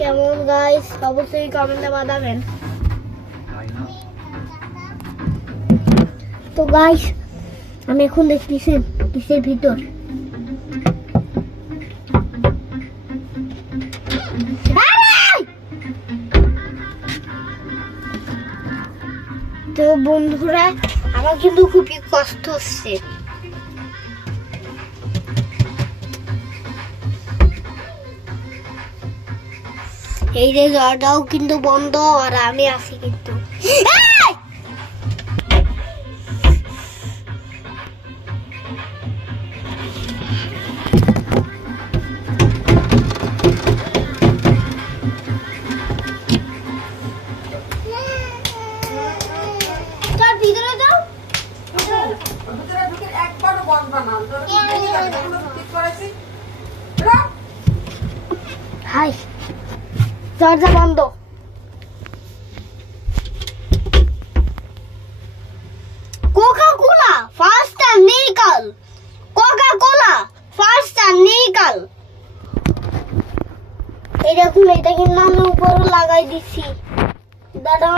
কেমন গাইস অবশ্যই কমেন্টে জানাবেন। তো গাইস আমি এখন দেখতেছি কিসের ভিতর তো বন্ধুরা আমার কিন্তু খুবই কষ্ট হচ্ছে। এই যে দরজাও কিন্তু বন্ধ আর আমি আছি কিন্তু ভিতরে যাও একবারও বন্ধ না ঠিক করেছি। হাই দরজা বন্ধ। কোকা-কোলা ফার্স্ট আর নিকল, কোকা-কোলা ফার্স্ট আর নিকল। এই দেখুন এটা কিন্তু আমি উপরে লাগাই দিছি দাদা।